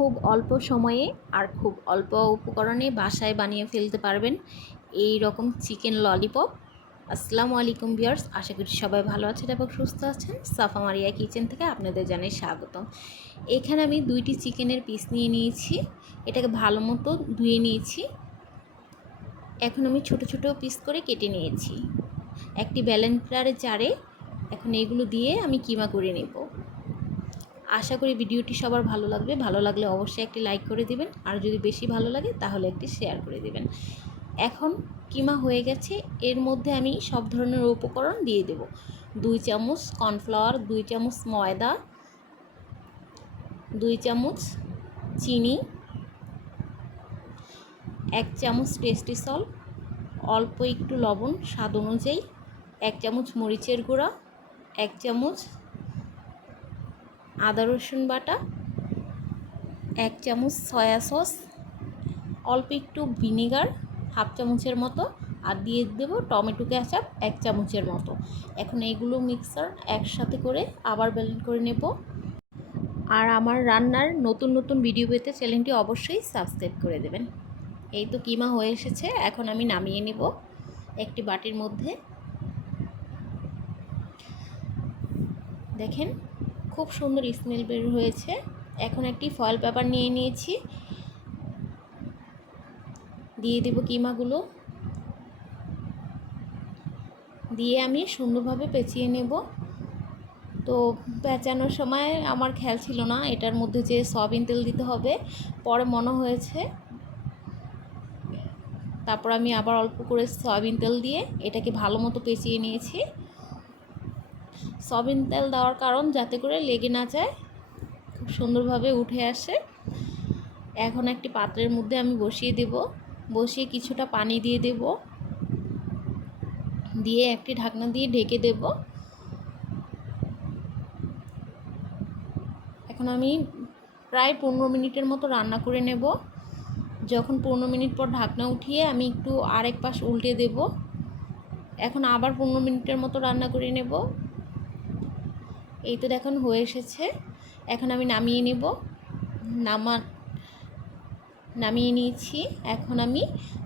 খুব অল্প সময়ে আর খুব অল্প উপকরণে বাসায় বানিয়ে ফেলতে পারবেন এই রকম চিকেন ললিপপ। আসসালামু আলাইকুম বিয়ার্স আশা করি সবাই ভালো আছেন এবং সুস্থ আছেন। সাফা মারিয়া কিচেন থেকে আপনাদের জানাই স্বাগতম। এখানে আমি দুইটি চিকেনের পিস নিয়ে নিয়েছি, এটাকে ভালো মতো ধুয়ে নিয়েছি। এখন আমি ছোট ছোট পিস করে কেটে নিয়েছি। একটি ব্যালেন্ডারে জারে এখন এগুলো দিয়ে আমি কিমা করে নেব। আশা করি ভিডিওটি সবার ভালো লাগবে। ভালো লাগলে অবশ্যই একটি লাইক করে দিবেন। আর যদি বেশি ভালো লাগে, তাহলে একটি শেয়ার করে দিবেন। এখন কিমা হয়ে গেছে। এর মধ্যে আমি সব ধরনের উপকরণ দিয়ে দেব। দুই চামচ কর্নফ্লাওয়ার দুই চামচ ময়দা, দুই চামচ চিনি, এক চামচ টেস্টি সল অল্প একটু লবণ, স্বাদ অনুযায়ী, এক চামচ মরিচের গুঁড়া, এক চামচ আদা রসুন বাটা, এক চামচ সয়া সস, অল্প একটু ভিনেগার, হাফ চামচের মতো, আর দিয়ে দেবো টমেটো কেচাপ এক চামচের মতো। এখন এইগুলো মিক্সার একসাথে করে আবার ব্যালেন্ড করে নেব। আর আমার রান্নার নতুন নতুন ভিডিও পেতে চ্যানেলটি অবশ্যই সাবস্ক্রাইব করে দেবেন। এই তো কিমা হয়ে এসেছে, এখন আমি নামিয়ে নেব একটি বাটির মধ্যে। দেখেন খুব সুন্দর স্মেল বের হয়েছে। এখন একটি ফয়েল পেপার নিয়ে নিয়েছি। দিয়ে দেব কিমাগুলো। দিয়ে আমি সুন্দরভাবে পেঁচিয়ে নেব। তো পেঁচানোর সময় আমার খেয়াল ছিল না, এটার মধ্যে যে সয়াবিন তেল দিতে হবে। পরে মনে হয়েছে। তারপর আমি আবার অল্প করে সয়াবিন তেল দিয়ে এটাকে ভালো মতো পেঁচিয়ে নিয়েছি। সয়াবিন তেল দেওয়ার কারণ যাতে করে লেগে না যায়, খুব সুন্দরভাবে উঠে আসে। এখন একটি পাত্রের মধ্যে আমি বসিয়ে দেব। বসিয়ে কিছুটা পানি দিয়ে দেব। দিয়ে একটি ঢাকনা দিয়ে ঢেকে দেব। এখন আমি প্রায় পনেরো মিনিটের মতো রান্না করে নেব। যখন পনেরো মিনিট পর ঢাকনা উঠিয়ে আমি একটু আরেক পাশ উল্টে দেব। এখন আবার পনেরো মিনিটের মতো রান্না করে নেব। এই তো দেখুন, হয়ে এসেছে। এখন আমি নামিয়ে নেব। নামা, নামিয়ে নিয়েছি। এখন আমি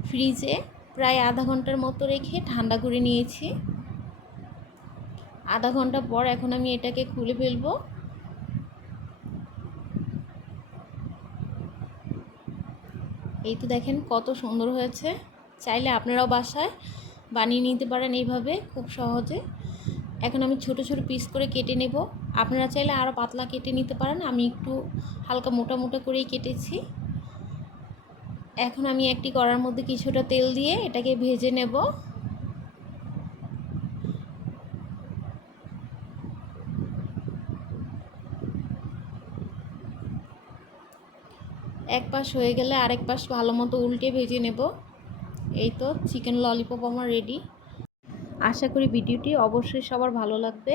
ফ্রিজে প্রায় আধা ঘণ্টার মতো রেখে ঠান্ডা করে নিয়েছি। আধা ঘণ্টা পর এখন আমি এটাকে খুলে ফেলব। এই তো দেখেন, কত সুন্দর হয়েছে। চাইলে আপনারাও বাসায় বানিয়ে নিতে পারেন এইভাবে, খুব সহজে। এখন আমি ছোট ছোট পিস করে কেটে নেব। আপনারা চাইলে আরও পাতলা কেটে নিতে পারেন। আমি একটু হালকা মোটা মোটা করেই কেটেছি। এখন আমি একটি কড়ার মধ্যে কিছুটা তেল দিয়ে এটাকে ভেজে নেব। এক পাশ হয়ে গেলে আরেক পাশ ভালো মতো উল্টে ভেজে নেব। এই তো চিকেন ললিপপ আমার রেডি আশা করি ভিডিওটি অবশ্যই সবার ভালো লাগবে।